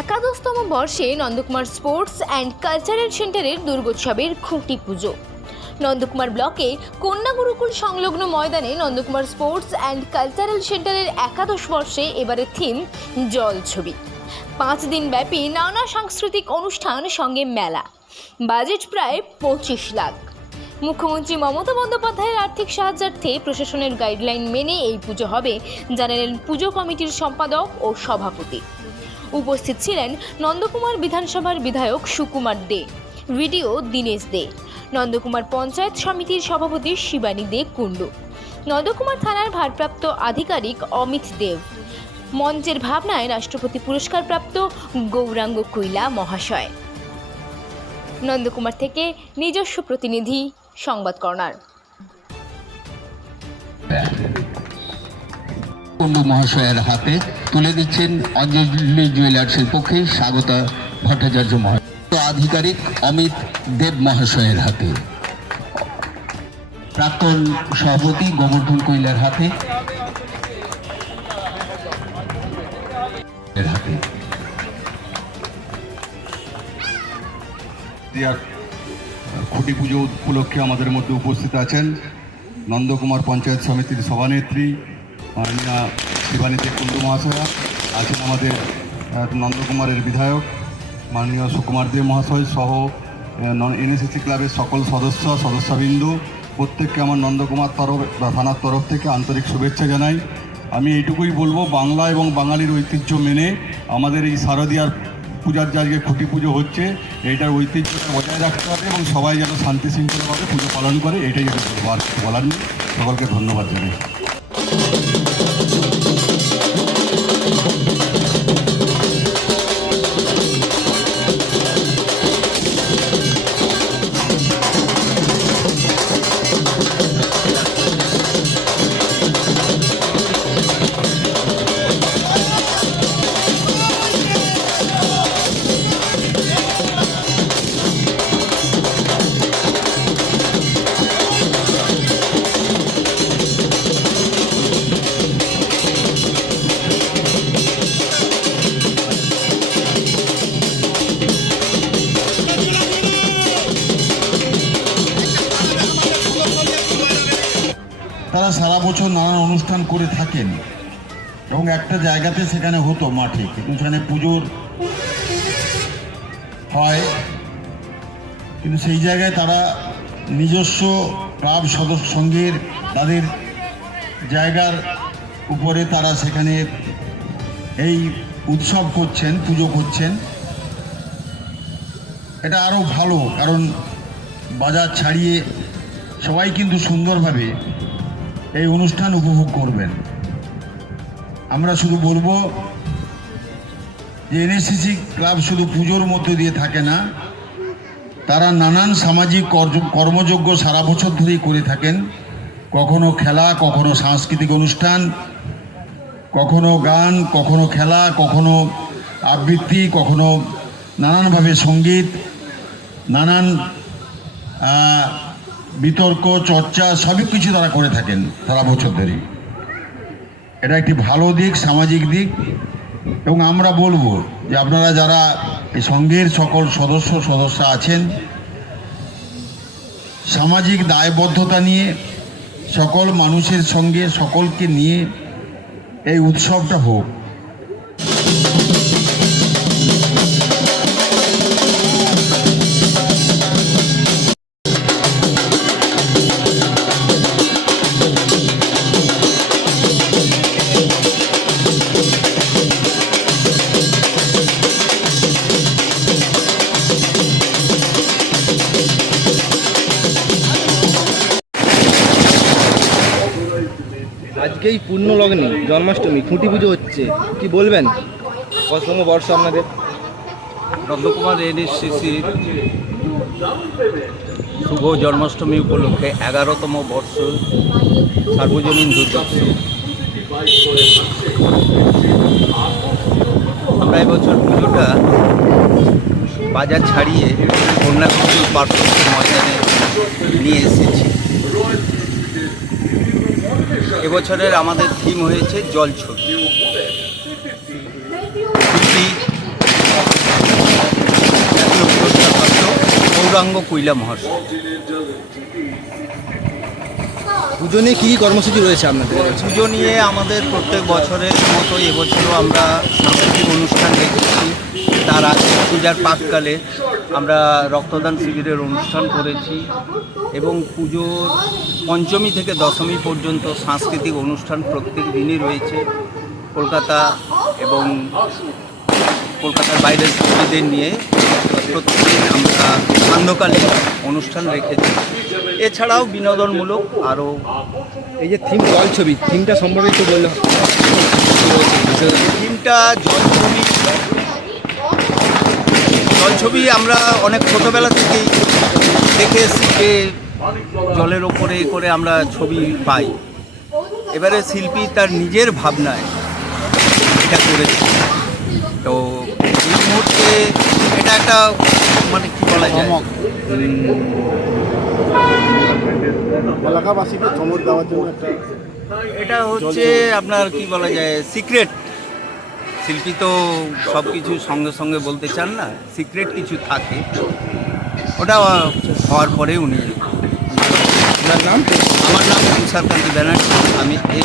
একাদশতম বর্ষে Nandakumar sports and cultural সেন্টারের দুর্গোৎসবের খুঁটি পুজো। নন্দকুমার ব্লকে কন্যা গুরুকুল সংলগ্ন ময়দানে নন্দকুমার স্পোর্টস অ্যান্ড কালচারাল সেন্টারের একাদশ বর্ষে এবারে থিম জল ছবি। 5 দিন ব্যাপী নানা সাংস্কৃতিক অনুষ্ঠান সঙ্গে মেলা, বাজেট প্রায় 25 লাখ। মুখ্যমন্ত্রী মমতা বন্দ্যোপাধ্যায়ের আর্থিক সাহায্যার্থে প্রশাসনের গাইডলাইন মেনে এই পুজো হবে, জানালেন পুজো কমিটির সম্পাদক ও সভাপতি। উপস্থিত ছিলেন নন্দকুমার বিধানসভার বিধায়ক সুকুমার দে, ভিডিও দীনেশ দে, নন্দকুমার পঞ্চায়েত সমিতির সভাপতি শিবানী দে কুণ্ডু, নন্দকুমার থানার ভারপ্রাপ্ত আধিকারিক অমিত দেব, মঞ্চের ভাবনায় রাষ্ট্রপতি পুরস্কারপ্রাপ্ত গৌরাঙ্গ কুইলা মহাশয়। নন্দকুমার থেকে নিজস্ব প্রতিনিধি, সংবাদ কর্নার। কুণ্ডু মহাশয়ের হাতে তুলে দিচ্ছেন অঞ্জলি জুয়েলার্সের পক্ষে স্বাগতা ভট্টাচার্য মহাশয়, আধিকারিক অমিত দেব মহাশয়ের হাতে, প্রাক্তন সভাপতি গোবর্ধন কৈলার হাতে খুঁটি পুজো উপলক্ষে আমাদের মধ্যে উপস্থিত আছেন নন্দকুমার পঞ্চায়েত সমিতির সভানেত্রী মাননীয়া শিবানী দে কুণ্ডু মহাশয়া, আছেন আমাদের নন্দকুমারের বিধায়ক মাননীয় সুকুমার দে মহাশয় সহ এনএসএসসি ক্লাবের সকল সদস্যবৃন্দ, প্রত্যেককে আমার নন্দকুমার থানার তরফ থেকে আন্তরিক শুভেচ্ছা জানাই। আমি এইটুকুই বলবো, বাংলা এবং বাঙালির ঐতিহ্য মেনে আমাদের এই শারদীয়ার পূজার যে আজকে খুঁটি পুজো হচ্ছে, এইটার ঐতিহ্যটা বজায় রাখতে হবে এবং সবাই যেন শান্তি শৃঙ্খলাভাবে পুজো পালন করে, এটাই যেন বলবো, আর কিছু বলার নেই। সকলকে ধন্যবাদ জানাই। তারা সারা বছর নানান অনুষ্ঠান করে থাকেন এবং একটা জায়গাতে সেখানে হতো মাঠে, কিন্তু সেখানে পুজোর হয়, কিন্তু সেই জায়গায় তারা নিজস্ব ক্লাব সদস্য সঙ্গের তাদের জায়গার উপরে তারা সেখানে এই উৎসব করছেন, পুজো করছেন। এটা আরও ভালো, কারণ বাজার ছাড়িয়ে সবাই কিন্তু সুন্দরভাবে এই অনুষ্ঠান উপভোগ করবেন। আমরা শুধু বলবো যে এনএসএসসি ক্লাব শুধু পুজোর মধ্যে দিয়ে থাকে না, তারা নানান সামাজিক কর্মযজ্ঞ সারা বছর ধরেই করে থাকেন। কখনো খেলা, কখনো সাংস্কৃতিক অনুষ্ঠান, কখনো গান, কখনো খেলা, কখনো আবৃত্তি, কখনো নানানভাবে সঙ্গীত, নানান বিতর্ক চর্চা, সবই কিছু তারা করে থাকেন সারা বছর ধরে। এটা একটি ভালো দিক, সামাজিক দিক। এবং আমরা বলবো যে আপনারা যারা এই সঙ্ঘের সকল সদস্য আছেন, সামাজিক দায়বদ্ধতা নিয়ে সকল মানুষের সঙ্গে সকলকে নিয়ে এই উৎসবটা হোক। আজকেই পূর্ণ লগ্নে জন্মাষ্টমী খুঁটি পুজো হচ্ছে, কি বলবেন? কততম বর্ষ আপনাদের? নন্দকুমার এনএসসিসির শুভ জন্মাষ্টমী উপলক্ষে 11তম বর্ষ সার্বজনীন দুর্গোৎসব। আমরা এবছর পুজোটা বাজার ছাড়িয়ে কন্যা গুরুকুল পার্শ্বস্থ ময়দানে নিয়ে এসেছি। এবছরের আমাদের থিম হয়েছে জল ছবি। খুঁটি গৌরাঙ্গ কৈলা মহাশয়। পুজো নিয়ে কী কী কর্মসূচি রয়েছে আপনাদের? পুজো নিয়ে আমাদের প্রত্যেক বছরের মতো এবছরও আমরা সাংস্কৃতিক অনুষ্ঠান রেখেছি। তার আগে পূজার প্রাককালে আমরা রক্তদান শিবিরের অনুষ্ঠান করেছি এবং পুজোর পঞ্চমী থেকে দশমী পর্যন্ত সাংস্কৃতিক অনুষ্ঠান প্রত্যেক দিনই রয়েছে। কলকাতা এবং কলকাতার বাইরের শিল্পীদের নিয়ে প্রত্যেকদিন আমরা সান্ধ্যকালীন অনুষ্ঠান রেখেছি। এছাড়াও বিনোদনমূলক আরও এই যে থিম জলছবি, থিমটা সম্পর্কে একটু বললে হয়। থিমটা জলছবি আমরা অনেক ছোটোবেলা থেকেই দেখে এসেছি যে জলের ওপরে করে আমরা ছবি পাই। এবারে শিল্পী তার নিজের ভাবনায় এটা করেছে। তো এই মুহূর্তে এটা একটা মানে কী বলা যায়, এলাকাবাসীকে চমক দেওয়ার জন্য একটা এটা হচ্ছে আপনার কি বলা যায় সিক্রেট। শিল্পী তো সব কিছু সঙ্গে সঙ্গে বলতে চান না, সিক্রেট কিছু থাকে, ওটা হওয়ার পরে উনি। আপনার নাম? আমার নাম তুষারকান্তি ব্যানার্জি, আমি এই